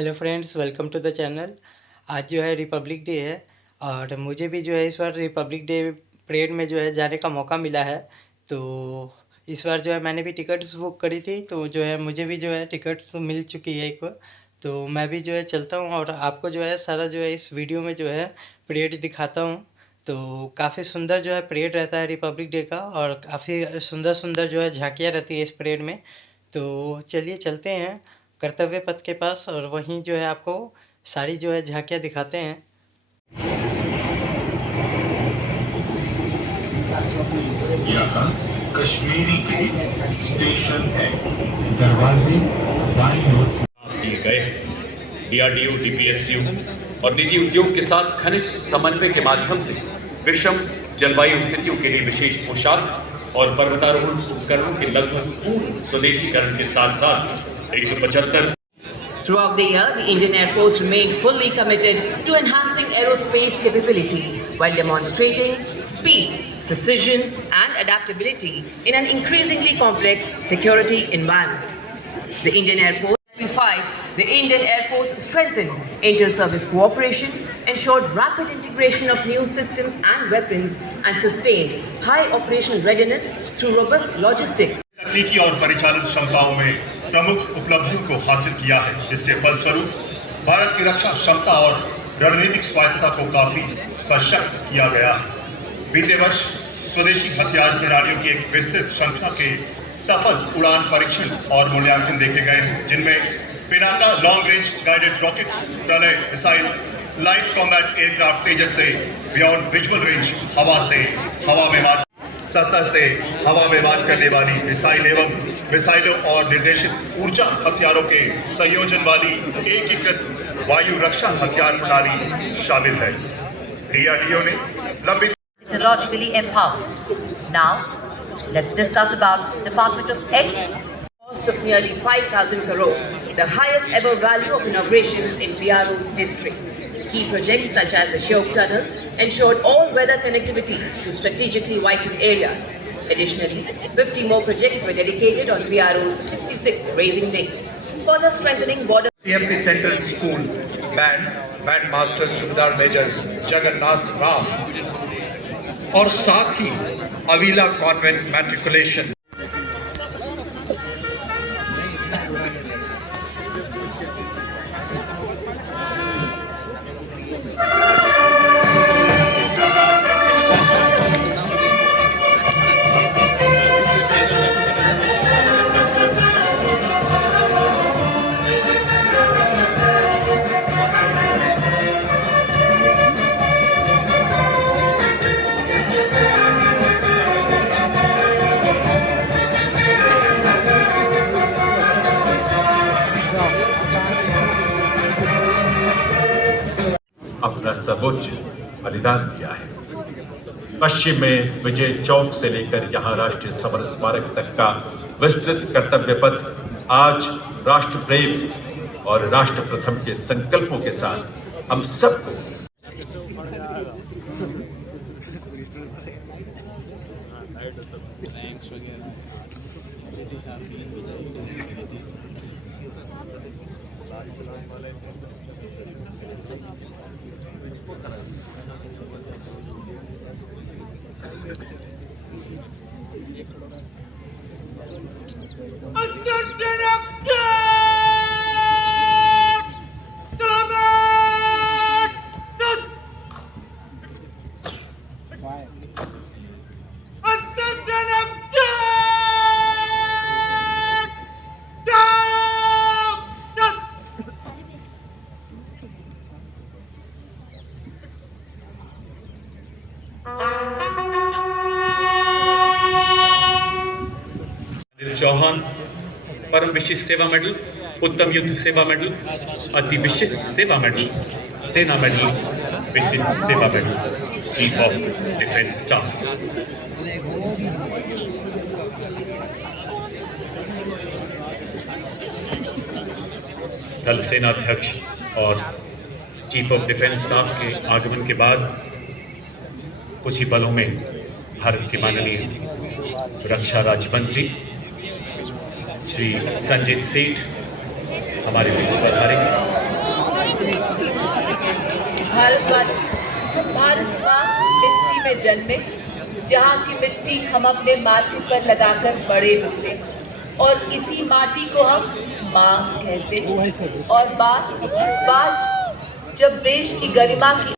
Hello friends, welcome to the channel. आज जो है रिपब्लिक डे है और मुझे भी जो है इस बार रिपब्लिक डे परेड में जो है जाने का मौका मिला है। तो इस बार जो है मैंने भी टिकट्स बुक करी थी, तो जो है मुझे भी जो है टिकट्स मिल चुकी है एक बार। तो मैं भी जो है चलता हूँ और आपको जो है सारा जो है इस वीडियो में जो है परेड दिखाता हूँ। तो काफ़ी सुंदर जो है परेड रहता है रिपब्लिक डे का और काफ़ी सुंदर सुंदर जो है झांकियाँ रहती है इस परेड में। तो चलिए चलते हैं कर्तव्य पथ के पास और वहीं जो है आपको सारी जो है झांकियाँ दिखाते हैं। यहाँ कश्मीरी के स्टेशन है। दरवाजे बाईं ओर किए गए डीआरडीओ, डीपीएसयू और निजी उद्योग के साथ घनिष्ठ समन्वय के माध्यम से विषम जलवायु स्थितियों के लिए विशेष पोशाक और पर्वतारोहण उपकरणों के लगभग पूर्ण स्वदेशीकरण के साथ साथ 175। Throughout the year, the Indian Air Force remained fully committed to enhancing aerospace capability while demonstrating speed, precision and adaptability in an increasingly complex security environment. The Indian Air Force amplified the Indian Air Force strengthened inter-service cooperation, ensured rapid integration of new systems and weapons and sustained high operational readiness through robust logistics. तकनीकी और परिचालन क्षमताओं में प्रमुख उपलब्धियों को हासिल किया है, जिसके फलस्वरूप भारत की रक्षा क्षमता और रणनीतिक स्वायत्तता को काफी सशक्त किया गया है। बीते वर्ष स्वदेशी हथियार प्रणालियों की एक विस्तृत श्रृंखला के सफल उड़ान परीक्षण और मूल्यांकन देखे गए हैं, जिनमें Pinaka long range guided rocket, प्रलय मिसाइल, लाइट कॉम्बैट एयरक्राफ्ट तेजस से बियॉन्ड विजुअल रेंज, सतह से हवा में मार करने वाली मिसाइल एवं मिसाइलों और निर्देशित ऊर्जा हथियारों के संयोजन वाली एकीकृत वायु रक्षा हथियार प्रणाली शामिल है। डीआरडीओ ने लंबी technologically empowered. Now, let's discuss about Department of X. Cost of nearly 5,000 crore, the highest ever value of inaugurations in BRO's history. Key projects such as the Shiok Tunnel ensured all-weather connectivity to strategically vital areas. Additionally, 50 more projects were dedicated on BRO's 66th Raising Day, further strengthening border. CMP Central School Band Master Subedar Major Jagannath Ram और साथ ही अवीला convent matriculation अपना सर्वोच्च बलिदान दिया है। पश्चिम में विजय चौक से लेकर यहाँ राष्ट्रीय समर स्मारक तक का विस्तृत कर्तव्य पथ आज राष्ट्र प्रेम और राष्ट्र प्रथम के संकल्पों के साथ हम सबको चौहान परम विशिष्ट सेवा मेडल, उत्तम युद्ध सेवा मेडल, अति विशिष्ट सेवा मेडल, सेना मेडल, विशिष्ट सेवा medal, chief of defence staff. थल सेना अध्यक्ष और चीफ ऑफ डिफेंस स्टाफ के आगमन के बाद कुछ ही पलों में भारत के माननीय रक्षा राज्य मंत्री श्री संजय सेठ हमारे बीच पधारेंगे। भारतवासी भारत माँ मिट्टी में जन्मे, जहाँ की मिट्टी हम अपने माथे पर लगाकर बड़े होते और इसी माटी को हम माँ कहते हैं। और बात जब देश की गरिमा की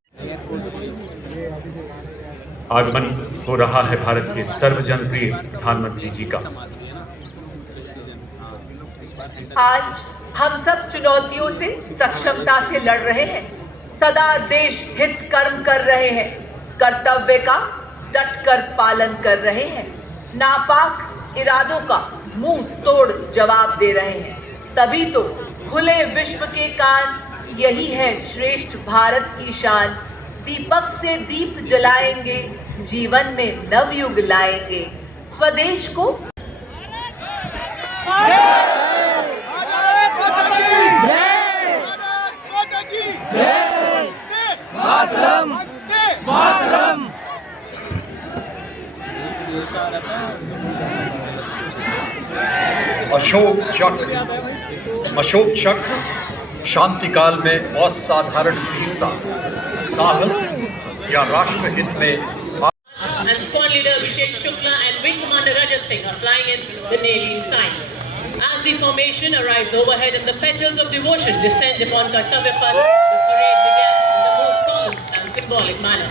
आगमन हो रहा है भारत के सर्वजनप्रिय प्रधानमंत्री जी का। आज हम सब चुनौतियों से सक्षमता से लड़ रहे हैं, सदा देश हित कर्म कर रहे हैं, कर्तव्य का डटकर पालन कर रहे हैं, नापाक इरादों का मुंह तोड़ जवाब दे रहे हैं। तभी तो खुले विश्व के कान, यही है श्रेष्ठ भारत की शान। दीपक से दीप जलाएंगे, जीवन में नवयुग लाएंगे, स्वदेश को अशोक चक्र शांति काल में असाधारण वीरता, साहस या राष्ट्रहित में And Squad Leader Abhishek Shukla and Wing Commander Rajat Singh are flying in the Navy sign. As the formation arrives overhead and the petals of devotion descend upon Kartavya Path, the parade begins in the most solemn and symbolic manner.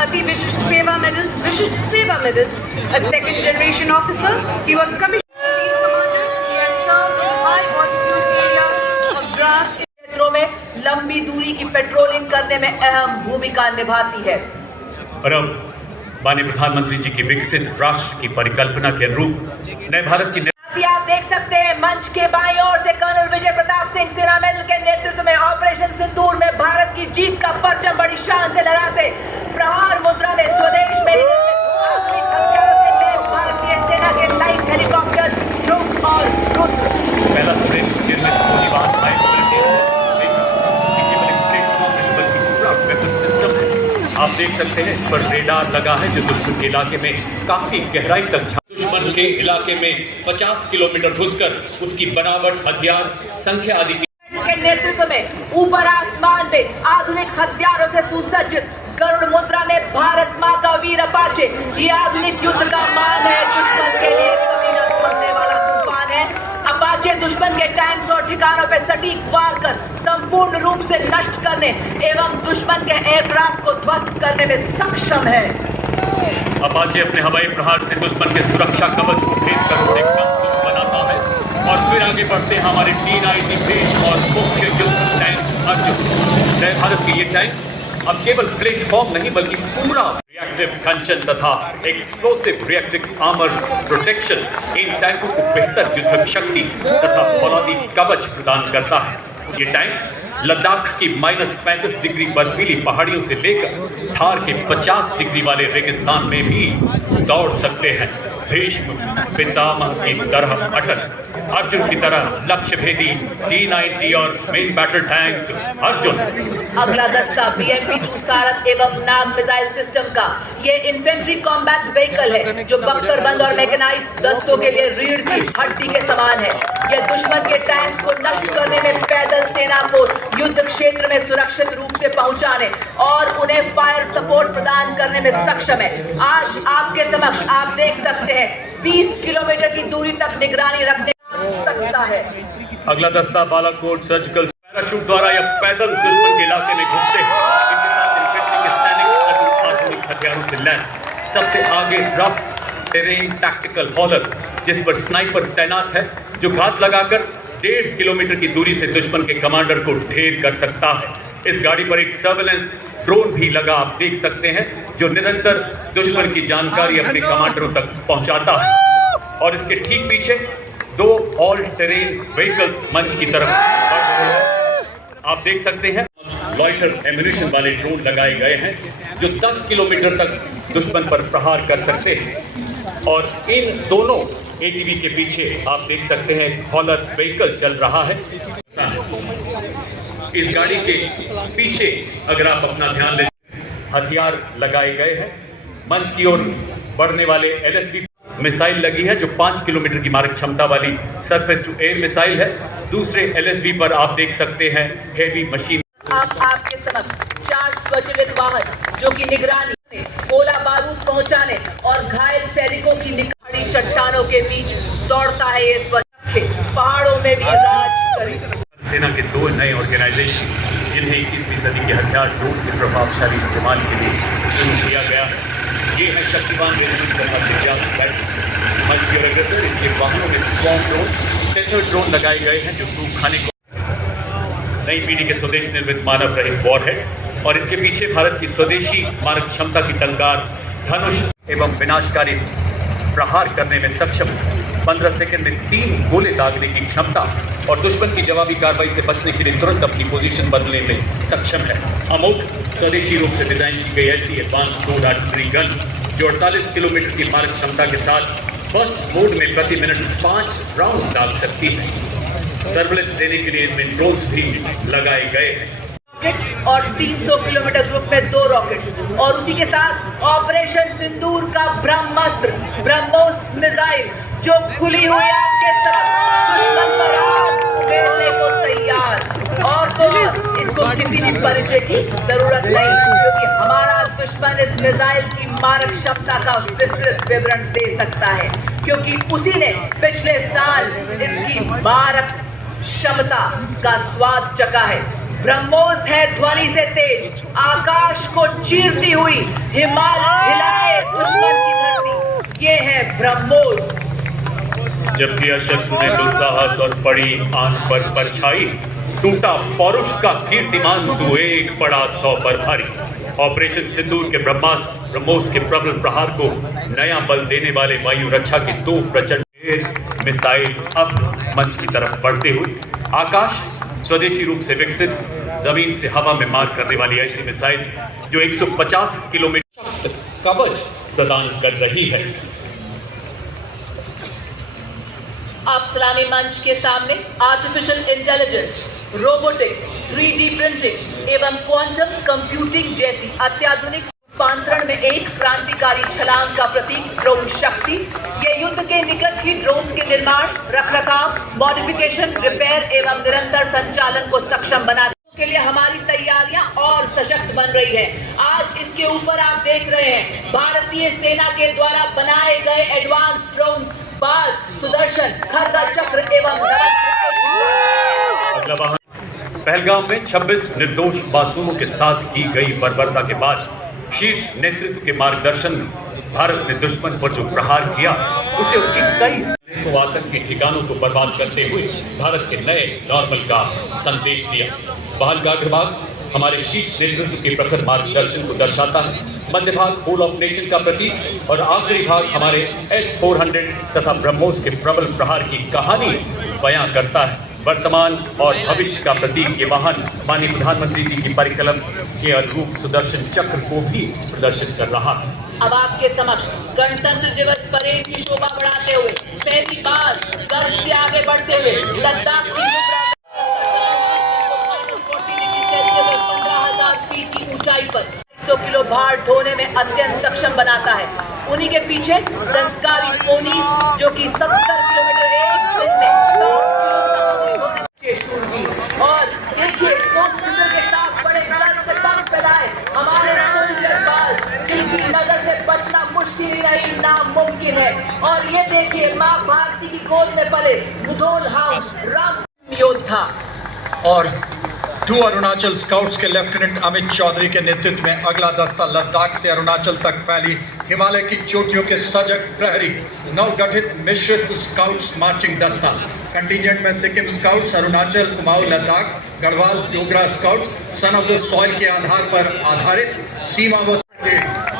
अति विशिष्ट सेवा medal, a second generation officer. He was commissioned commander. He has served in high altitude areas of grass क्षेत्रों में लंबी दूरी की patrolling करने में अहम भूमिका निभाती है। और अब माननीय प्रधानमंत्री जी की विकसित राष्ट्र की परिकल्पना के अनुरूप नए भारत की आप देख सकते हैं मंच के बाईं ओर से कर्नल विजय प्रताप सिंह सेना मेडल के नेतृत्व में ऑपरेशन सिंदूर में भारत की जीत का परचम बड़ी शान से लहराते प्रहार मुद्रा में स्वदेश में आधुनिक हथियारों से लैस भारतीय सेना के लाइट हेलीकॉप्टर ध्रुव और रुद्र। पहला स्वदेश निर्मित गोली वाहन आप देख सकते हैं, इस पर रेडार लगा है जो दुश्मन के इलाके में काफी गहराई तक दुश्मन के इलाके में 50 किलोमीटर घुसकर उसकी बनावट, हथियार, संख्या आदि के नेतृत्व में ऊपर आसमान में आधुनिक हथियारों से सुसज्जित गरुड़ मुद्रा में भारत माँ का वीर अपाचे। ये आधुनिक युद्ध का मान है, दुश्मन के लिए कभी न थमने वाला तूफान है। अपाचे दुश्मन के टैंक्स और ठिकानों पर सटीक वार कर संपूर्ण रूप से नष्ट करने एवं दुश्मन के एयरक्राफ्ट को ध्वस्त करने में सक्षम है। अपाचे अपने हवाई प्रहार से दुश्मन के सुरक्षा कवच को भेद कर उसे कमजोर बनाता है और फिर आगे बढ़ते हैं हमारे T-90 और मुख्य युद्ध टैंक अर्जुन। जय भारत के ये टैंक अब केवल प्लेटफॉर्म नहीं बल्कि पूरा रिएक्टिव कंचन तथा explosive reactive armour protection in टैंकों को बेहतर युद्धक शक्ति तथा फौलादी कवच प्रदान करता है। ये टैंक लद्दाख की -35 डिग्री बर्फीली पहाड़ियों से लेकर थार के 50 डिग्री वाले रेगिस्तान में भी दौड़ सकते हैं। भीष्म पितामह की तरह अटल, अर्जुन की तरह लक्ष्य भेदी T-90 और मेन बैटल टैंक अर्जुन। अगला दस्ता BMP-2 सारथ एवं नाग मिसाइल सिस्टम का ये इन्फेंट्री कॉम्बैट व्हीकल है जो बख्तरबंद और मैकेनाइज्ड दस्तों के लिए रीढ़ की हड्डी के समान है। यह दुश्मन के टैंक्स को नष्ट करने में, पैदल सेना को युद्ध क्षेत्र में सुरक्षित रूप से पहुंचाने और उन्हें फायर सपोर्ट प्रदान करने में सक्षम है। आज आपके समक्ष आप देख सकते हैं 20 किलोमीटर की दूरी तक निगरानी रखने सकता है। अगला दस्ता बालाकोट सर्जिकल पैराशूट द्वारा या पैदल दुश्मन के इलाके में घुसते हैं। इनके साथ इन्फेंट्री के सैनिक आधुनिक हथियारों से लैस। सबसे आगे रफ टेरेन टैक्टिकल हॉलर जिस पर स्नाइपर तैनात है जो घात लगाकर 1.5 किलोमीटर की दूरी से दुश्मन के कमांडर को ढेर कर सकता है। इस गाड़ी पर एक सर्वेलेंस ड्रोन भी लगा, आप देख सकते हैं, जो निरंतर दुश्मन की जानकारी अपने कमांडरों तक पहुंचाता है। और इसके ठीक पीछे 2 ऑल टेरेन व्हीकल्स मंच की तरफ बढ़ रहे हैं, आप देख सकते हैं। लॉइटर एम्यूनिशन वाले ड्रोन लगाए गए हैं जो 10 किलोमीटर तक दुश्मन पर प्रहार कर सकते हैं। और इन दोनों ATV के पीछे आप देख सकते हैं हॉलर व्हीकल चल रहा है। इस गाड़ी के पीछे अगर आप अपना ध्यान दें, हथियार लगाए गए हैं। मंच की ओर बढ़ने वाले LSV मिसाइल लगी है जो 5 किलोमीटर की मारक क्षमता वाली सरफेस टू एयर मिसाइल है। दूसरे LSV पर आप देख सकते हैं हेवी मशीन। आपके समक्ष 4 स्वचालित वाहन जो कि निगरानी, गोला बारूद पहुंचाने और घायल सैनिकों की निकाली चट्टानों के बीच दौड़ता है। ये स्वच्छ पहाड़ों में भी राज करे। सेना के 2 नए ऑर्गेनाइजेशन जिन्हें 21वीं सदी के हथियार ड्रोन के प्रभावशाली इस्तेमाल के लिए शुरू किया गया है। ये है शक्तिवान अग्रेसर। इनके वाहनों में स्टॉर्म ड्रोन, स्टेलर ड्रोन लगाए गए हैं जो क्रू खाने को नई पीढ़ी के स्वदेश निर्मित मानव रहित वॉरहेड और इनके पीछे भारत की स्वदेशी मारक क्षमता की तलवार धनुष एवं विनाशकारी प्रहार करने में सक्षम, 15 सेकंड में 3 गोले दागने की क्षमता और दुश्मन की जवाबी कार्रवाई से बचने के लिए तुरंत अपनी पोजीशन बदलने में सक्षम है। अमोघ स्वदेशी रूप से डिजाइन की गई ऐसी एडवांस रोड आर्टिलरी गन जो 48 किलोमीटर की मारक क्षमता के साथ बर्स्ट मोड में प्रति मिनट 5 राउंड दाग सकती है। सर्विलेंस देने के लिए इनमें ड्रोन्स भी लगाए गए हैं और 300 किलोमीटर ग्रुप में 2 रॉकेट और उसी के साथ ऑपरेशन सिंदूर का ब्रह्मास्त्र ब्रह्मोस मिसाइल जो खुली हुई आग के साथ दुश्मन पर आग फेरने को तैयार। और तो इसको किसी भी परिचय की जरूरत नहीं, क्योंकि हमारा दुश्मन इस मिसाइल की मारक क्षमता का विस्तृत विवरण दे सकता है, क्योंकि उसी ने पिछले साल इसकी मारक क्षमता का स्वाद चखा है। ब्रह्मोस है ध्वनि से तेज, आकाश को चीरती हुई हिमालय हिलाए दुश्मन की धरती। ये है ब्रह्मोस। जबकि अशत्रु ने दुस्साहस और पड़ी आंख पर परछाई, टूटा पौरुष का कीर्तिमान तू एक पड़ा 100 पर भारी। ऑपरेशन सिंदूर के ब्रह्मोस के प्रबल प्रहार को नया बल देने वाले वायु रक्षा के 2 प्रचंड मिसाइल अब मंच की तरफ बढ़ते हुए आकाश स्वदेशी रूप से विकसित जमीन से हवा में मार करने वाली ऐसी मिसाइल जो 150 किलोमीटर कवच प्रदान कर रही है। अब सलामी मंच के सामने artificial intelligence, robotics, 3D printing एवं क्वांटम कंप्यूटिंग जैसी अत्याधुनिक रूपांतरण में एक क्रांतिकारी छलांग का प्रतीक ड्रोन शक्ति। ये युद्ध के निकट ही ड्रोन्स के निर्माण, रखरखाव, मॉडिफिकेशन, रिपेयर एवं निरंतर संचालन को सक्षम बनाने के लिए हमारी तैयारियां और सशक्त बन रही है। आज इसके ऊपर आप देख रहे हैं भारतीय सेना के द्वारा बनाए गए एडवांस ड्रोन्स बाज, सुदर्शन, खरगा चक्र एवं पहलगाम में 26 निर्दोष मासूमों के साथ की गई बर्बरता के बाद शीर्ष नेतृत्व के मार्गदर्शन में भारत ने दुश्मन पर जो प्रहार किया उसे उसकी कई आतंकी ठिकानों को बर्बाद करते हुए भारत के नए नॉर्मल का संदेश दिया। पहलगाम अग्रभाग हमारे शीर्ष नेतृत्व के प्रखर मार्गदर्शन को दर्शाता है, मध्य भाग होल ऑफ नेशन का प्रतीक और आखिरी भाग हमारे S-400 तथा ब्रह्मोस के प्रबल प्रहार की कहानी बयां करता है। वर्तमान और भविष्य का प्रतीक ये वाहन माननीय प्रधानमंत्री जी की परिकल्पना के अनुरूप सुदर्शन चक्र को भी प्रदर्शित कर रहा है। अब आपके समक्ष गणतंत्र दिवस परेड की शोभा बढ़ाते हुए पहली बार गर्व से आगे बढ़ते हुए लद्दाख की 15,000 फीट की ऊंचाई पर 100 किलो भार ढोने में अत्यंत सक्षम बनाता है। उन्हीं के पीछे संस्कारी पोनीस जो कि 70 किलोमीटर एक दिन में 60 किलो और देखिए के साथ बड़े दर्द से बम फैलाए हमारे सोल्जरबाज जिनकी नजर से बचना मुश्किल ही नहीं नामुमकिन है। और ये देखिए माँ भारती की गोद में पले मुधोल हाउस राम योद्धा। और 2 अरुणाचल स्काउट्स के लेफ्टिनेंट अमित चौधरी के नेतृत्व में अगला दस्ता लद्दाख से अरुणाचल तक फैली हिमालय की चोटियों के सजग प्रहरी नवगठित मिश्रित स्काउट्स मार्चिंग दस्ता। कंटिजेंट में Sikkim scouts, Arunachal, Kumaon, Ladakh, Garhwal, Dogra scouts son of the soil के आधार पर आधारित सीमा व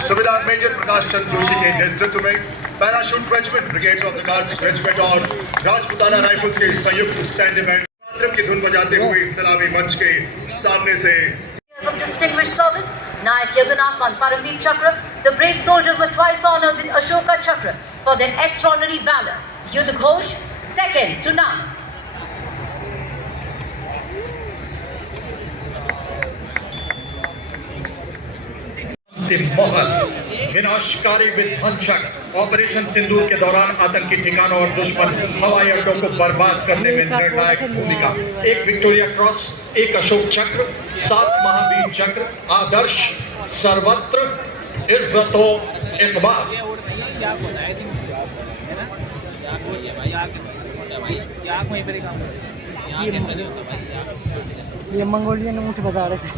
सुबेदार मेजर प्रकाश चंद्र जोशी के नेतृत्व में parachute regiment, brigade of the guards regiment और राजपुताना राइफल्स के संयुक्त सैन्य बैंड की धुन बजाते हुए सलामी मंच के सामने से Of distinguished service, Nayak Yadunath and Paramveer Chakra, the brave soldiers were twice honored with Ashoka Chakra for their extraordinary valor. Yudh Ghosh, second to none. अंतिम मोहर विनाशकारी विध्वंसक ऑपरेशन सिंदूर के दौरान आतंकी ठिकानों और दुश्मन हवाई अड्डों को बर्बाद करने में निर्णायक भूमिका। एक विक्टोरिया क्रॉस, एक अशोक चक्र, 7 महावीर चक्र, आदर्श, सर्वत्र इज्जतो इकबाल। ये मंगोलियन ऊँट बता रहे थे।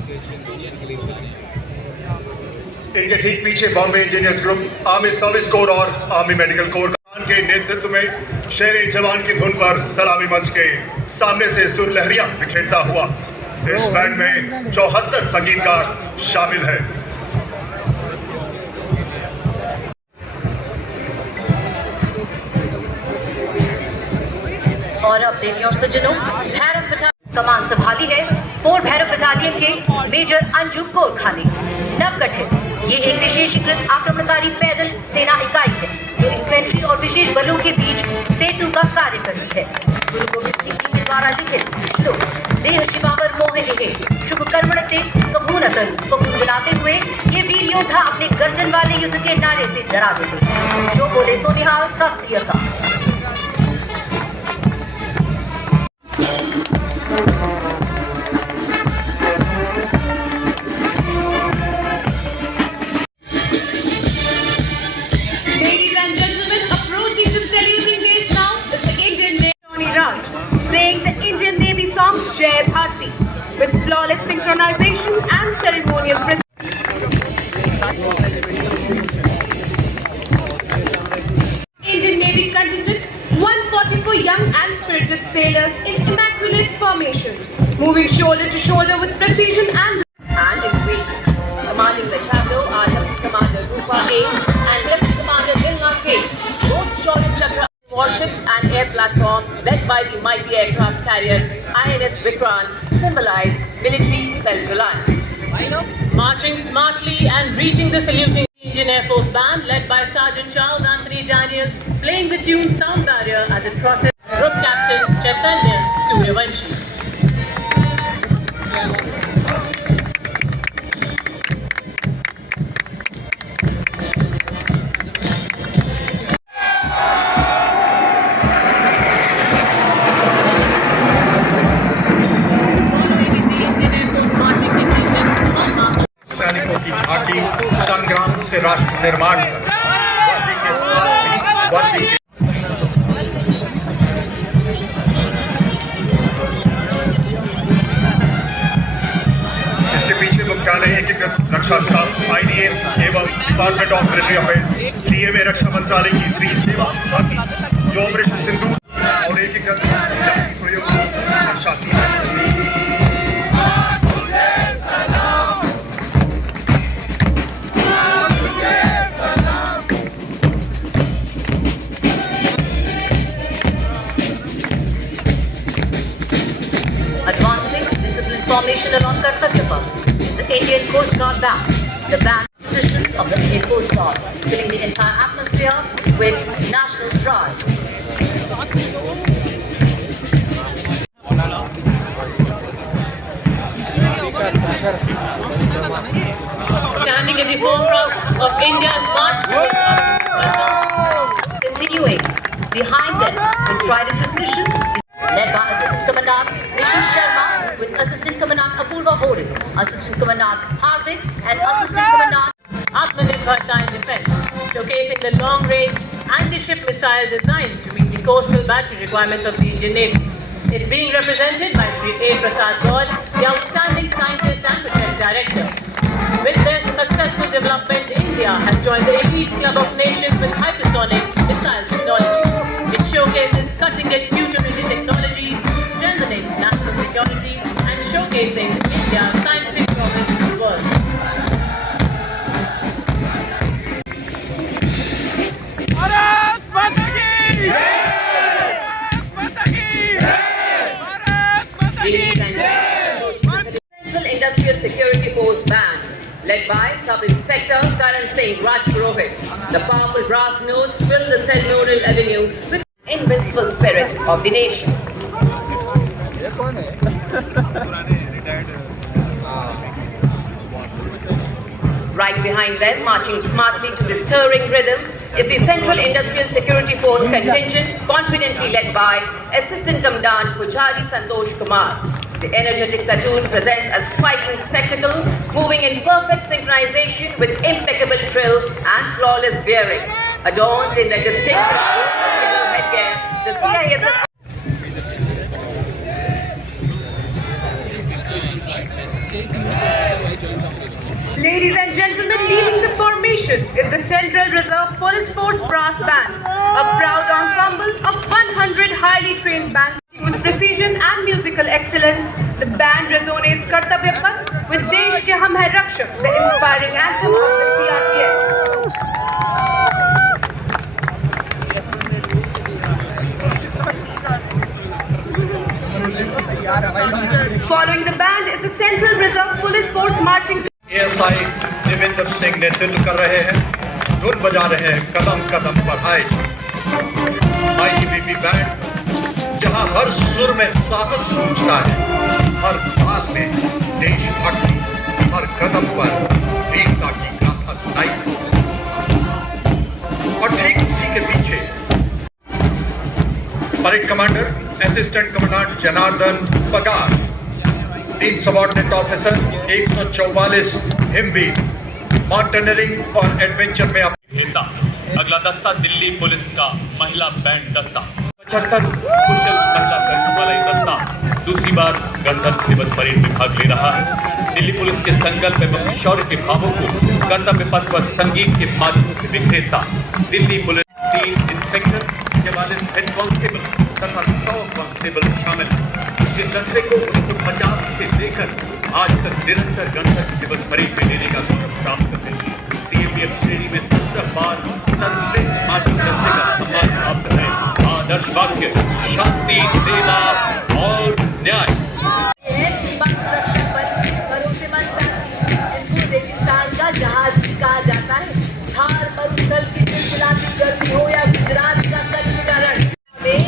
इनके ठीक पीछे Bombay engineers group, army service corps और आर्मी मेडिकल कोर के नेतृत्व में शेरे जवान की धुन पर सलामी मंच के सामने से सुर लहरियां बिखेरता हुआ। इस बैंड में 74 संगीतकार शामिल हैं। और अब देवियों और सज्जनों, भैरव बटालियन कमान संभाली है फोर्ट भैरव बटालियन के मेजर अंजू कोरखानी। नवगठित ये एक विशेषीकृत आक्रमणकारी पैदल सेना इकाई है जो इन्फेंट्री और विशेष बलों के बीच सेतु का कार्य करती है। गुरु गोविंद सिंह जी के द्वारा लिखित श्लोक देह शिवावर मोह निहे शुभ कर्मणते कभू न करूं को गुनगुनाते हुए ये वीर योद्धा अपने गर्जन वाले युद्ध के नारे से डरा देते। जो बोले सो निहाल, शास्त्रीय का। Jai Bharti with flawless synchronization and ceremonial Indian Navy contingent, 144 young and spirited sailors in immaculate formation, moving shoulder to shoulder with precision and in Greek, commanding the tableau are Lieutenant Commander Rupa A and Lieutenant Commander Dilna K. Both Shaurya Chakra warships and air platforms led by the mighty aircraft carrier INS Vikrant symbolize military self-reliance. Marching smartly and reaching the saluting Indian Air Force Band led by Sergeant Charles Anthony Daniel, playing the tune Sound Barrier as it crosses Group Captain Chaitanya Suryavanshi. सैनिकों की झांकी संग्राम से राष्ट्र निर्माण तक, वर्दी के साथ भी वर्दी के इसके पीछे मुख्यालय एकीकृत रक्षा स्टाफ IDS एवं department of military affairs DA में रक्षा मंत्रालय की त्रिसेवा झांकी जो ऑपरेशन सिंदूर और एकीकृत प्रयोग दर्शाती है। Formation along Kartavya Path is the Indian Coast Guard Band, the band traditions of the Indian Coast Guard, filling the entire atmosphere with national pride. Standing in the forefront of India's march Continuing behind them with pride and precision, led by Assistant Commandant Rishi Sharma with Assistant Commandant Apurva Hore, Assistant Commandant Hardik and Assistant Commandant Atmanirbharta in defense, showcasing the long-range anti-ship missile designed to meet the coastal battery requirements of the Indian Navy. It's being represented by Sri A. Prasad Gaur, the outstanding scientist and project director. With this successful development, India has joined the elite club of nations with hypersonic missile technology. It showcases cutting-edge future-ready technologies, strengthening national security and showcasing India's scientific progress to the world. Ladies and gentlemen, Central Industrial Security led by Sub-Inspector Karan Singh Rajpurohit. The powerful brass notes fill the ceremonial avenue with the invincible spirit of the nation. Right behind them, marching smartly to the stirring rhythm, is the Central Industrial Security Force contingent, confidently led by Assistant Commandant Pujari Santosh Kumar. The energetic platoon presents a striking spectacle, moving in perfect synchronization with impeccable drill and flawless bearing. Adorned in the distinctive yellow headgear, the CISF Ladies and gentlemen, leading the formation is the Central Reserve Police Force Brass Band, a proud ensemble of 100 highly trained bands. With precision and musical excellence, the band resonates Kartavya Path with Desh Ke Hum Hai Rakshak, the inspiring anthem of the CRPF. Following the band is the Central Reserve Police Force marching. ASI Devendra Singh नेतृत्व कर रहे हैं, धुन बजा रहे हैं कदम कदम पर ITBP band, जहां हर सुर में साहस गूंजता है, हर ताल में देशभक्ति, हर कदम पर वीरता की गाथा सुनाई। और ठीक उसी के पीछे parade commander assistant commandant Janardan पगार, 3 सबऑर्डिनेट ऑफिसर, 144 हिमवीर, माउंटेनियरिंग और एडवेंचर में भेजता। अगला दस्ता दिल्ली पुलिस का महिला बैंड दस्ता, 75 कुशल महिला कर्मियों वाला ये दस्ता दूसरी बार गणतंत्र दिवस परेड में भाग ले रहा है। दिल्ली पुलिस के संकल्प एवं शौर्य के भावों को कर्तव्य पथ पर संगीत के माध्यम से बिखेरता। Delhi police 3 inspector, 44 head constable तथा 100 कांस्टेबल शामिल इस दस्ते को 1950 से लेकर आज तक निरंतर गणतंत्र दिवस परेड में लेने का गौरव प्राप्त करते हैं। सीएपीएफ श्रेणी में 17 बार सर्वश्रेष्ठ माध्यम दस्ते का सम्मान प्राप्त है। आदर्श वाक्य शांति, सेवा और न्याय। जहाज भी कहा जाता है, थार मरुस्थल की चिलचिलाती गर्मी हो या गुजरात का कच्छ का रण में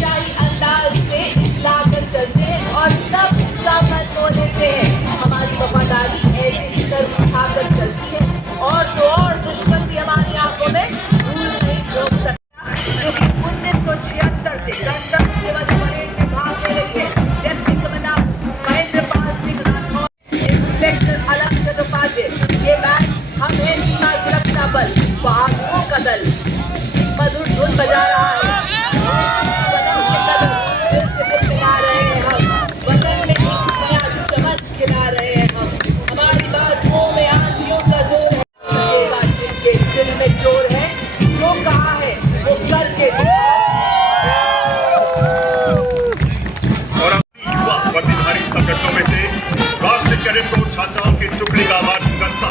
शाही अंदाज से लाकर चलते हैं और सब सामान हो लेते हैं। हमारी वफादारी ऐसे कर्म उठाकर चलती है और तो और दुश्मन भी हमारी आंखों में धूल नहीं रोक सकता, जो कि 1976 से गणतंत्र दिवस परेड में भाग ले रही है। Lieutenant commandant Mahendra Pal Singh Rathore, inspector अलग चट्टोपाध्याय, ये बैंड हम है सीमा सुरक्षा बल, बहादुरों का दल, मधुर धुन बजा रहा है। कदम से कदम दिल से दिल मिला रहे हैं हम, वतन में एक नया चमक खिला रहे हैं हम। हमारी बाजुओं में आंधियों का जोर है, जिनके दिल में जोर है, जो कहा है वो करके और अपनी युवा वर्दीधारी संगठनों में से राष्ट्रीय कैडेट कोर छात्राओं की टुकड़ी का मार्च दस्ता,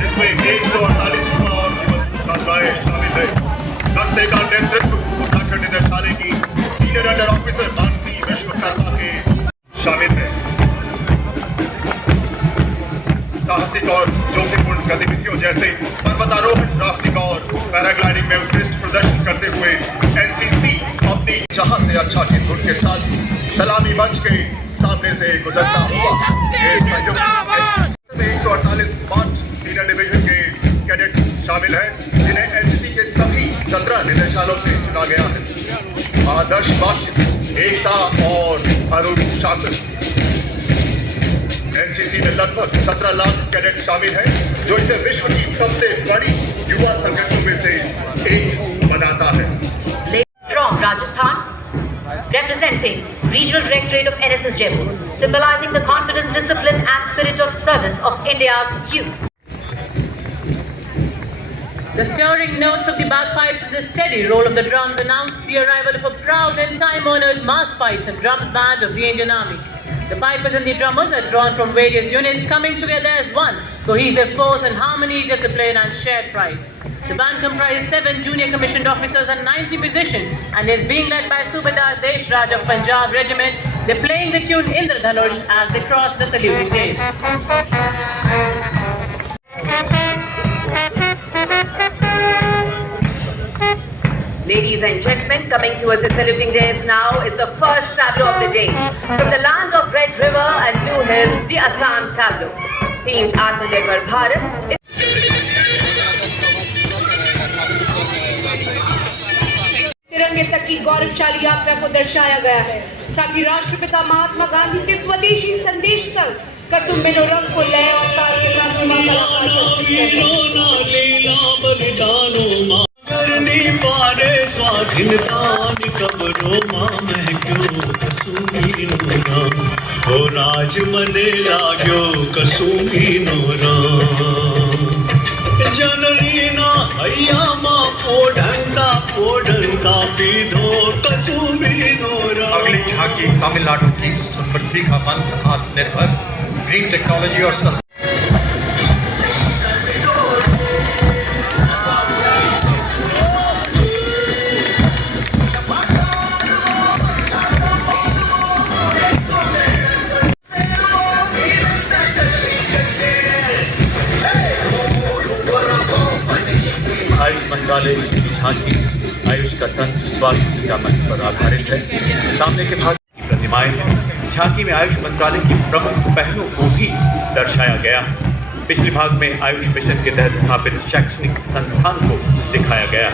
जिसमें 148 युवा और छात्राएं शामिल है। दस्ते का नेतृत्व उत्तराखंड निदेशालय की senior under officer Mansi Vishwakarma के शामिल है। साहसिक और जोखिमपूर्ण गतिविधियों जैसे पर्वतारोहण, राफ्टिंग और पैराग्लाइडिंग में उत्कृष्ट प्रदर्शन करते हुए एनसीसी अपनी जहां से अच्छा की धुन के साथ सलामी मंच के सामने से गुजरता हुआ ये संयुक्त एनसीसी में 148 स्मार्ट सीनियर डिवीजन के कैडेट शामिल हैं, जिन्हें एनसीसी के सभी 17 निदेशालयों से चुना गया है। आदर्श वाक्य एकता और अनुशासन। एनसीसी में लगभग 17 लाख कैडेट शामिल हैं, जो इसे विश्व की सबसे बड़ी युवा संगठनों में से एक बनाता है। From Rajasthan, representing Regional Directorate of NSS Jaipur, symbolizing the confidence, discipline and spirit of service of India's youth. The stirring notes of the bagpipes and the steady roll of the drums announced the arrival of a proud and time-honored mass pipes and drums band of the Indian Army. The pipers and the drummers are drawn from various units, coming together as one cohesive force in harmony, discipline and shared pride. The band comprises 7 junior commissioned officers and 90 musicians and is being led by Subedar Desh Raj of Punjab Regiment. They're playing the tune Indradhanush as they cross the saluting dais. Ladies and gentlemen, coming towards the saluting dais now is the first tableau of the day. From the land of Red River and Blue Hills, the Assam tableau. Themed Atmanirbhar Bharat. तिरंगे तक की गौरवशाली यात्रा को दर्शाया गया है। साथ ही राष्ट्रपिता महात्मा गांधी के स्वदेशी संदेश तक कर्तुम बिनो रंग को लय और ताल के साथ युवा कलाकार प्रस्तुत अगली झांकी तमिलनाडु की समृद्धि का मंत्र आत्मनिर्भर ग्रीन टेक्नोलॉजी और आयुष मंत्रालय की झांकी आयुष का तंत्र स्वास्थ्य का मंत्र पर आधारित है। सामने के भाग की प्रतिमाएं हैं। झांकी में आयुष मंत्रालय की प्रमुख पहलों को भी दर्शाया गया। पिछले भाग में आयुष मिशन के तहत स्थापित शैक्षणिक संस्थान को दिखाया गया।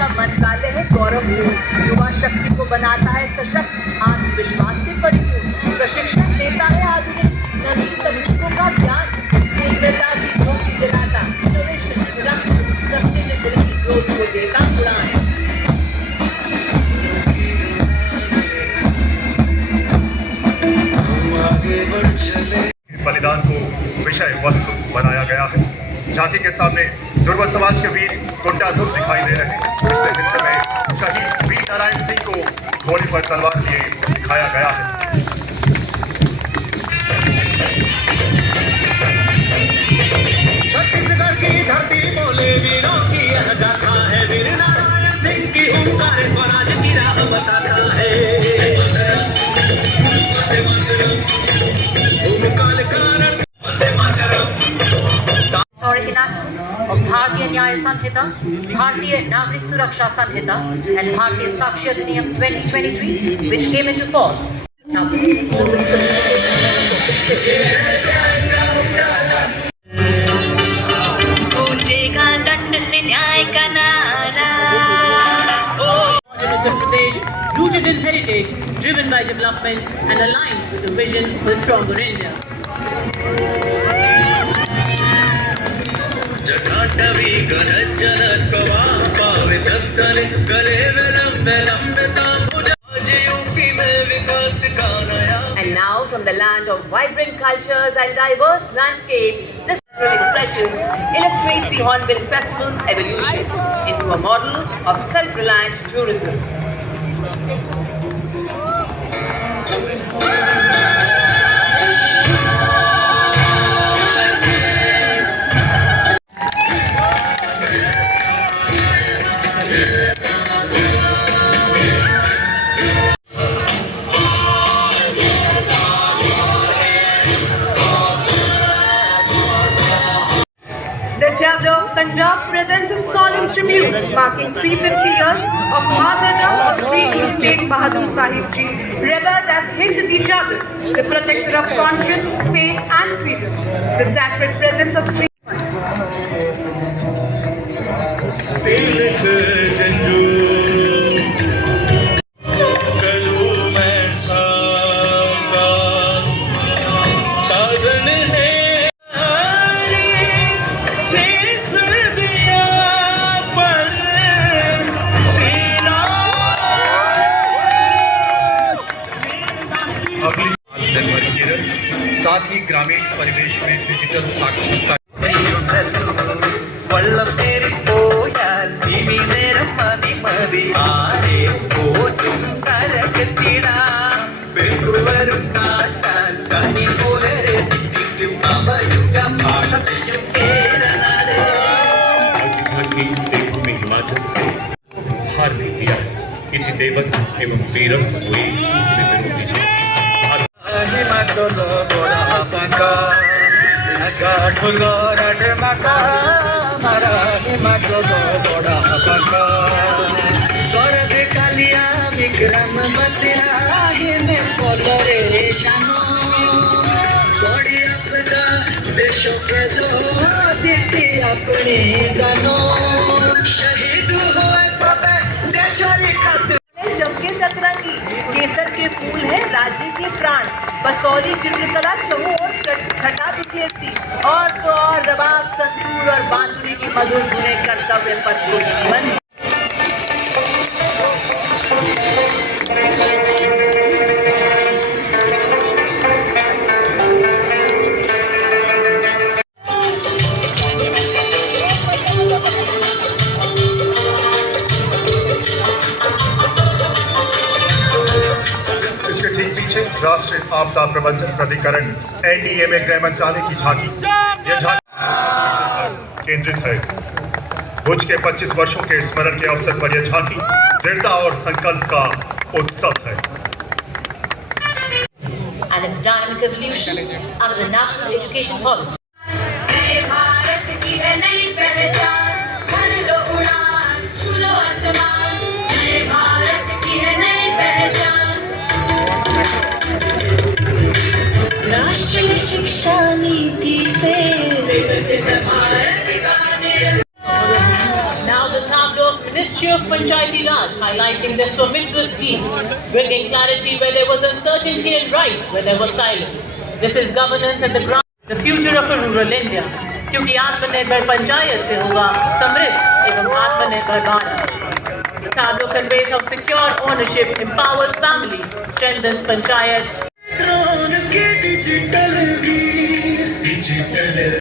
का मंत्रालय है गौरव युवा शक्ति को बनाता है सशक्त, आत्मविश्वास से परिपूर्ण, प्रशिक्षण देता है आधुनिक नवीन तकनीकों का ज्ञान, केंद्रता की रोशनी दिलाता, इनोवेशन, सस्टेनेबिलिटी ग्रोथ को देता उड़ान। बलिदान को विषय वस्तु बनाया गया है। झांकी के सामने दुर्वा समाज के वीर कुंडाधुर दिखाई दे रहे हैं। पिछले हिस्से में शहीद वीर नारायण सिंह को घोड़े पर तलवार लिए दिखाया गया है। छत्तीसगढ़ की धरती बोले वीरों की यह गाथा है। वीर नारायण सिंह की ओंकार स्वराज की राह बताता है। of Bharatiya Nyaya Sanhita, Bharatiya Nagrik Suraksha Sanhita and Bharatiya Sakshi Adhiniyam 2023 which came into force. Now, Uttar Pradesh, rooted in heritage, driven by development and aligned with the vision for a stronger India. जटाटवी गरजन प्रवाह पावे दस्तरे गले में लंबे लंबे तांबूज आज UP में विकास का नया। And now from the land of vibrant cultures and diverse landscapes, this expressions illustrates the Hornbill Festival's evolution into a model of self-reliant tourism. The tableau of Punjab presents a solemn tribute marking 350 years of martyrdom of Sri Guru Tegh Bahadur Sahib Ji, revered as Hind-Di Jadar, the protector of conscience, faith and freedom. The sacred presence of Sri साथ ही ग्रामीण परिवेश में digital साक्षरता हिमाचल से उपहार भी दिया है। इसी दैवत एवं वीरम हुई विरोधी दीजिए। हिमाचल बड़ा पाका लगा ढोलो रडमाका मारा हिमाचल बड़ा पाका स्वर्ग कालिया विक्रम बतिरा हिमे चल रे शानो बड़ी आपदा देशों के जो दीदी अपने जानो शहीद हुए सब देशों खातिर चमके सतरंगी केसर के फूल है राज्य के प्राण बसौली चित्रकला चहु और छटा बिखेरती और तो और रबाब संतूर और बांसुरी की मधुर धुनें कर्तव्य पथ को जीवन इसके ठीक पीछे राष्ट्रीय आपदा प्रबंधन प्राधिकरण एनडीए में गृह मंत्रालय की झांकी। यह झांकी केंद्रित है। भुज के 25 वर्षों के स्मरण के अवसर पर यह झांकी दृढ़ता और संकल्प का उत्सव है। And its dynamic evolution under the National Education Policy. Bharat की है नई पहचान, भर लो उड़ान, छू लो आसमान। नए भारत की है नई पहचान। राष्ट्रीय शिक्षा नीति से विकसित भारत का निर्माण। Now the tableau of Ministry of Panchayati Raj highlighting the Swamitra scheme, bringing clarity where there was uncertainty and rights where there was silence. This is governance at the ground, the future of a rural India. क्योंकि आत्मनिर्भर पंचायत से होगा समृद्ध एवं आत्मनिर्भर Bharat. The tableau conveys how secure ownership empowers families, strengthens panchayat. Drone के digital वीर digital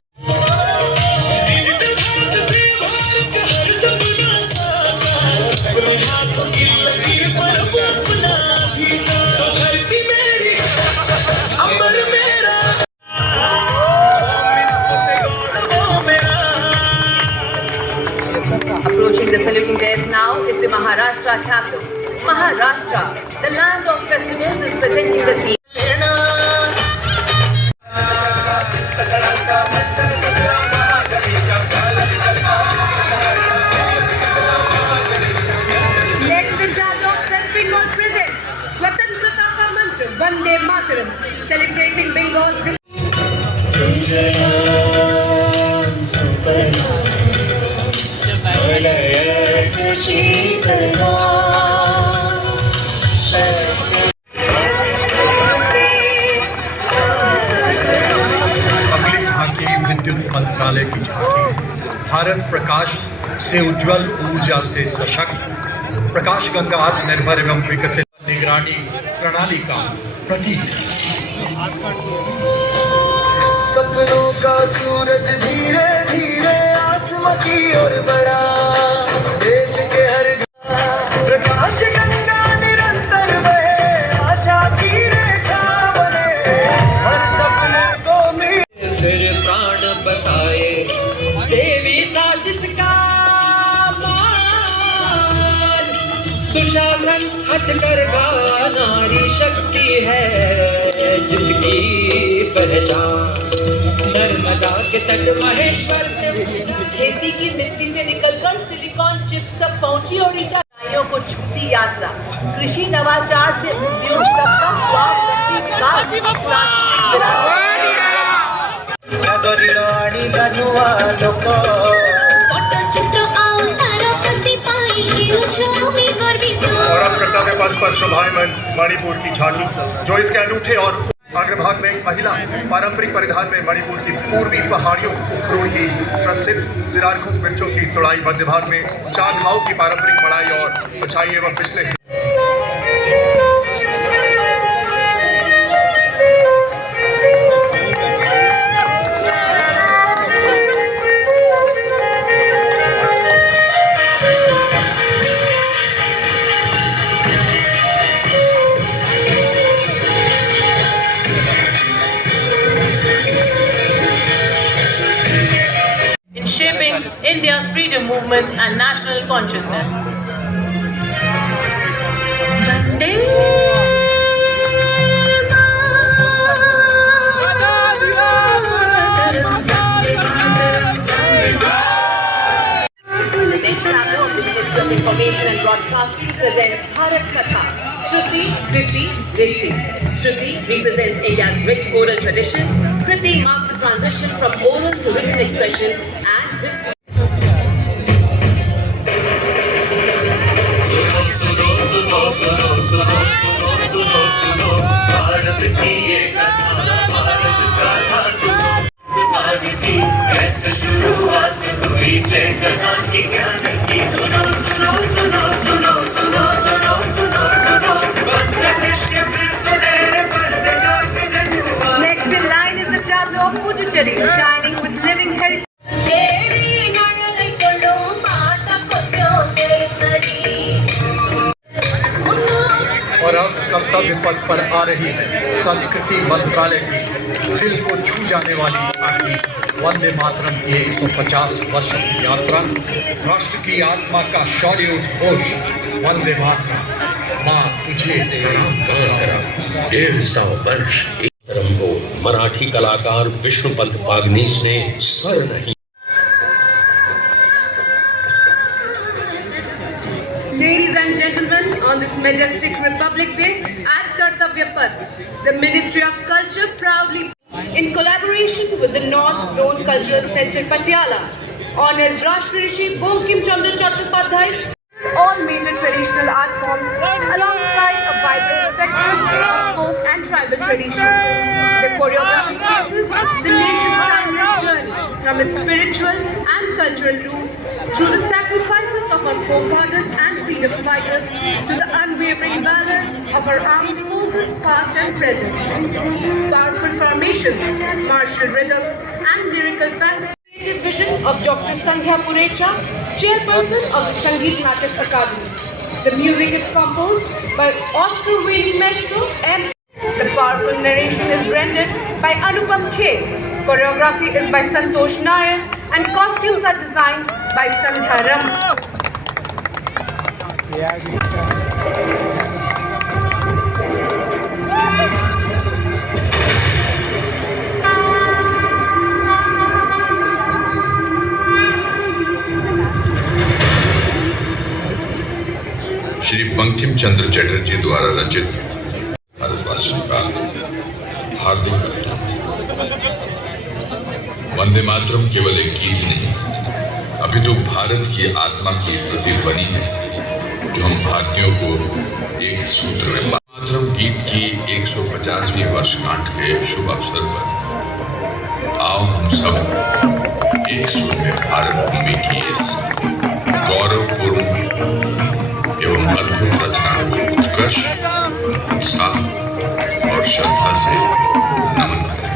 Approaching the saluting dais now is the Maharashtra tableau. Maharashtra, the land of festivals, is presenting the theme. Next, the tableau of West Bengal presents Swatantrata ka mantra Vande Mataram, celebrating Bengal's अगली झांकी विद्युत मंत्रालय की झांकी। भारत प्रकाश से उज्जवल, ऊर्जा से सशक्त, प्रकाश गंगा आत्मनिर्भर एवं विकसित निगरानी प्रणाली का प्रतीक। सपनों का सूरज धीरे धीरे आसमां की ओर बढ़ा देश के हर प्रकाश गंगा निरंतर बहे आशा की रेखा बने हर सपने को मिल तेरे प्राण बसाए देवी का जिसका मान सुशासन हटकर नारी शक्ति है जिसकी पहचान नर्मदा के तट महेश्वर खेती की मिट्टी से निकलकर सिलिकॉन चिप्स तक पहुंची ओडिशा को छूती यात्रा कृषि नवाचार से उद्योग तक का स्वावलंबी और अब कर्तव्य पथ पर शोभायमान मणिपुर की झांकी, जो इसके अनूठे और अग्रभाग में एक महिला पारंपरिक परिधान में मणिपुर की पूर्वी पहाड़ियों उखरूल की प्रसिद्ध सिरारखुक वृक्षों की तोड़ाई, मध्य भाग में चाघाओं की पारंपरिक मड़ाई और पिछाई एवं पिछले India's freedom movement and national consciousness. Vande Next chapter of the Ministry of Information and Broadcasting presents Bharat Katha, Shruti, Kriti, Drishti. Shruti represents India's rich oral tradition. Kriti marks the transition from oral to written expression, and Drishti Bharat की ये कथा भारत गाथा सुनो तुम्हारी थी कैसे शुरुआत हुई चेतना की ज्ञान की सुनो सुनो सुनो सुनो सुनो सुनो सुनो सुनो भद्र दृश्य फिर सुनहरे पर्दे जोश जग हुआ. Next in line is the tableau of Puducherry, shining with living heritage. சேரி நழகை சொல்லும் பாட்ட கொஞ்சம் கேளுங்கடி. और अब कर्तव्य पथ पर आ रही है संस्कृति मंत्रालय की दिल को छू जाने वाली आखिरी वंदे मातरम की 150 वर्षों की यात्रा. राष्ट्र की आत्मा का शौर्य उद्घोष वंदे मातरम. माँ तुझे प्रणाम करा. 150 वर्ष एक धर्म को मराठी कलाकार विष्णुपंत पागनीस ने स्वर नहीं. Ladies and gentlemen, on this majestic Republic Day at Kartavya Path, the Ministry of Culture proudly, in collaboration with the North Zone Cultural Center Patiala, honors Rashtriya Rishi Bankim Chandra Chattopadhyay, all major traditional art forms alongside a vibrant spectrum of folk and tribal traditions. The choreography traces the nation's timeless journey from its spiritual and cultural roots through the sacrifices of our forefathers and freedom fighters to the unwavering valor of our armed forces past and present. Powerful formations, martial rhythms and lyrical passages. Creative vision of Dr. Sandhya Purecha, chairperson of the Sangeet Natak Academy. The music is composed by Oscar Veni Maestro M. The powerful narration is rendered by Anupam K. Choreography is by Santosh Nair and costumes are designed by Sandhya Ram. Shri Bankim Chandra Chatterjee द्वारा रचित भारतवासियों का हार्दिक अभिनंदन. वंदे मातरम केवल एक गीत नहीं अपितु भारत की आत्मा की प्रतिध्वनि है जो हम भारतीयों को एक सूत्र में. मातरम गीत की 150वीं वर्षगांठ के शुभ अवसर पर आओ हम सब एक सुर में भारत भूमि की इस गौरवपूर्ण एवं अद्भुत रचना को उत्कर्ष, उत्साह और श्रद्धा से नमन करें.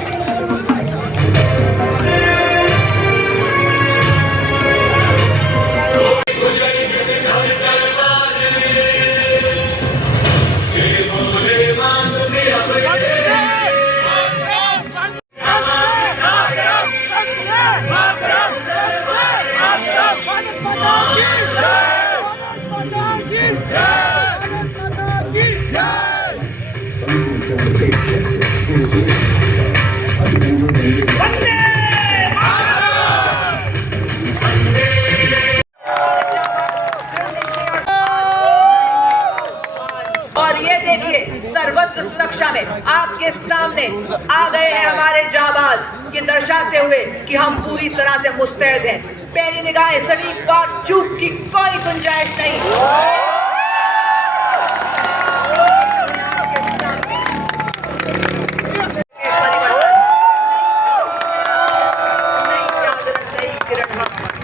और ये देखिए सर्वत्र सुरक्षा में आपके सामने आ गए हैं हमारे जाबाज, ये दर्शाते हुए कि हम पूरी तरह से मुस्तैद हैं. पैरी निगाहें सलीम बात चूक की कोई गुंजाइश नहीं.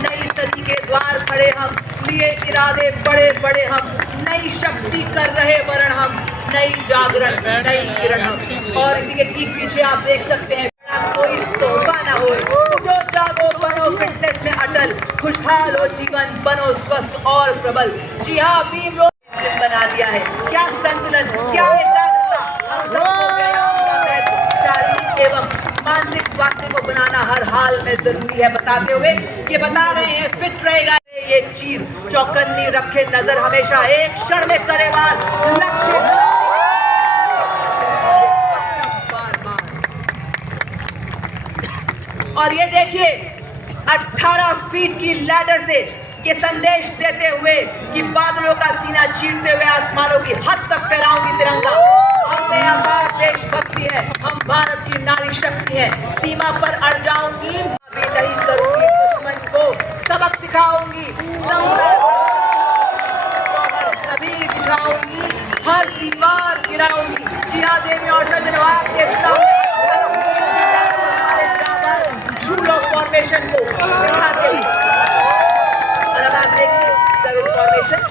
नई सदी के द्वार खड़े हम, लिए इरादे बड़े बड़े हम, नई शक्ति कर रहे वरण हम, नई जागरण नई किरण हम. और इसी के ठीक पीछे आप देख सकते हैं कोई तोहफा ना हो, जो जागो बनो फिटनेस में अटल, खुशहाल हो जीवन, बनो स्वस्थ और प्रबल. जी हाँ, भीम रोग बना दिया है. क्या संतुलन, क्या एकाग्रता, हम सबको शारीरिक एवं मानसिक स्वास्थ्य को बनाना हर हाल में जरूरी है बताते हुए ये बता रहे हैं फिट रहेगा एक एक चीज चौकन्नी रखे नजर, हमेशा एक क्षण में करे वार, लक्ष्य और ये देखिए 18 फीट की लैडर से ये संदेश देते हुए कि बादलों का सीना चीरते हुए आसमानों की हद तक फहराऊंगी तिरंगा। हमने अपार देशभक्ति है, हम भारत की नारी शक्ति है, सीमा पर अड़ जाऊंगी, अभी नहीं करूंगी दुश्मन को सबक सिखाऊंगी, सभी दिखाऊंगी, हर दीवार गिराऊंगी। जी हाँ देवी और सजनवाब के सामने फॉर्मेशन को दिखाते हैं। और अब आप देखिए गरुड़ फॉर्मेशन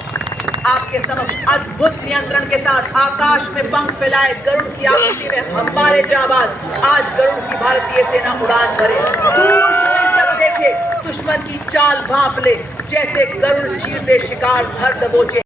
आपके समक्ष अद्भुत नियंत्रण के साथ आकाश में पंख फैलाए गरुड़ की आकृति में हमारे जाबाज आज गरुड़ की भारतीय सेना उड़ान भरे। दूर से तक देखे दुश्मन की चाल भांप ले, जैसे गरुड़ चीरते शिकार धर दबोचे।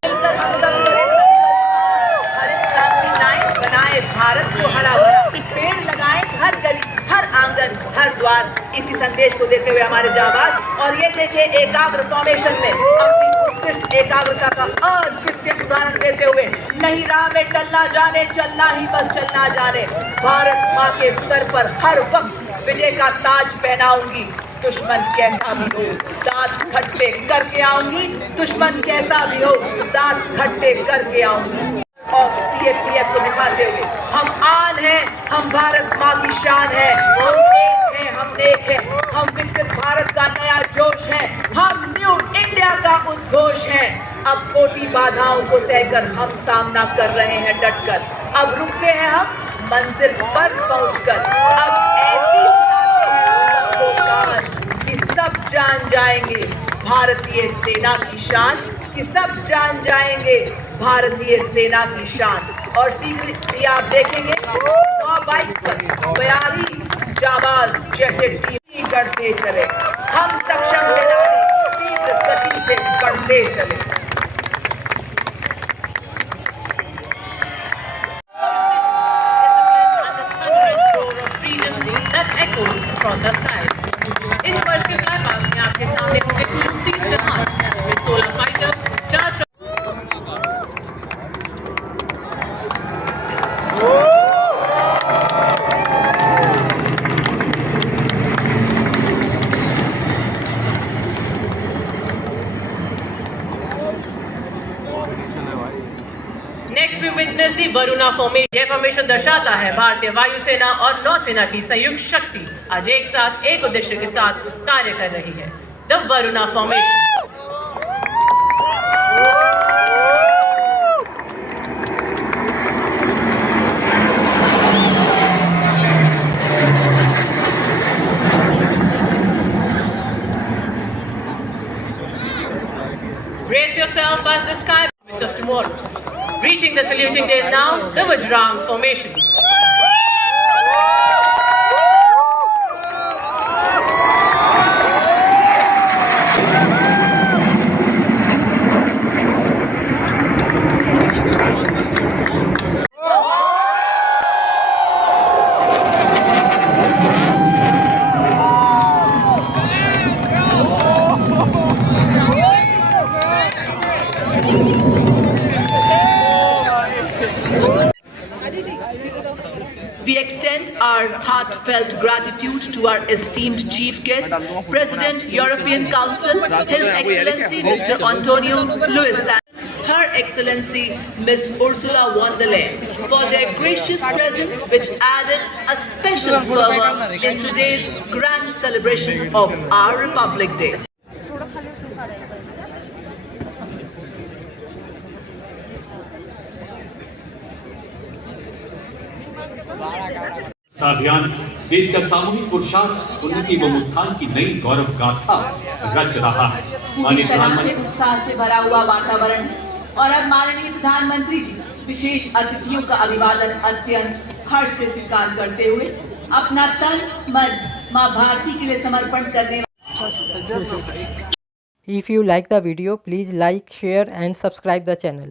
बनाए भारत को हरा भरा, पेड़ लगाए हर गली हर आंगन हर द्वार, इसी संदेश को देते हुए हमारे जाबाज। और ये देखिए एकाग्र फॉर्मेशन में अपनी उत्कृष्ट एकाग्रता का अद्वितीय उदाहरण देते हुए, नहीं राह में टलना जाने, चलना ही बस चलना जाने, भारत माँ के सर पर हर वक्त विजय का ताज पहनाऊंगी। दुश्मन कैसा भी हो दांत खट्टे करके आऊंगी, दुश्मन कैसा भी हो दांत खट्टे करके आऊंगी। और CAPF को दिखाते हुए हम आन हैं, हम भारत माँ की शान है, हम एक हैं, हम नेक हैं, हम विकसित भारत का नया जोश है, हम न्यू इंडिया का उद्घोष है। अब कोटि बाधाओं को सहकर हम सामना कर रहे हैं डटकर, अब रुकते हैं हम मंजिल पर पहुंचकर। अब ऐसी सुनाते हैं कि सब जान जाएंगे भारतीय सेना की शान, कि सब जान जाएंगे भारतीय सेना की शान। और सीधे आप देखेंगे 9 बाइक पर 42 जाबाज जैसे टीम करते चले, हम सक्षम सेनानी तीव्र गति से बढ़ते चले। इन वर्ष के बाद में आपके सामने होंगे 30 जहाज में 16 fighter, 4 next we witness the Varuna formation. यह फॉर्मेशन दर्शाता है भारतीय वायुसेना और नौसेना की संयुक्त शक्ति आज एक साथ एक उद्देश्य के साथ कार्य कर रही है, the Varuna formation. Brace yourself as the sky of tomorrow. Reaching the saluting days now, the Vajrang formation. We extend our heartfelt gratitude to our esteemed chief guest, President, European Council, His Excellency Mr. Antonio Luis Santos, Her Excellency Miss Ursula von der Leyen, for their gracious presence which added a special fervor in today's grand celebrations of our Republic Day. अभियान देश का सामूहिक पुरुषार्थ, उन्नति व उत्थान की नई गौरव गाथा रच रहा है। पूरी तरह से उत्साह से भरा हुआ वातावरण और अब माननीय प्रधानमंत्री जी विशेष अतिथियों का अभिवादन अत्यंत हर्ष से स्वीकार करते हुए अपना तन मन मां भारती के लिए समर्पण करने। If you like the video, please like, share and subscribe the channel.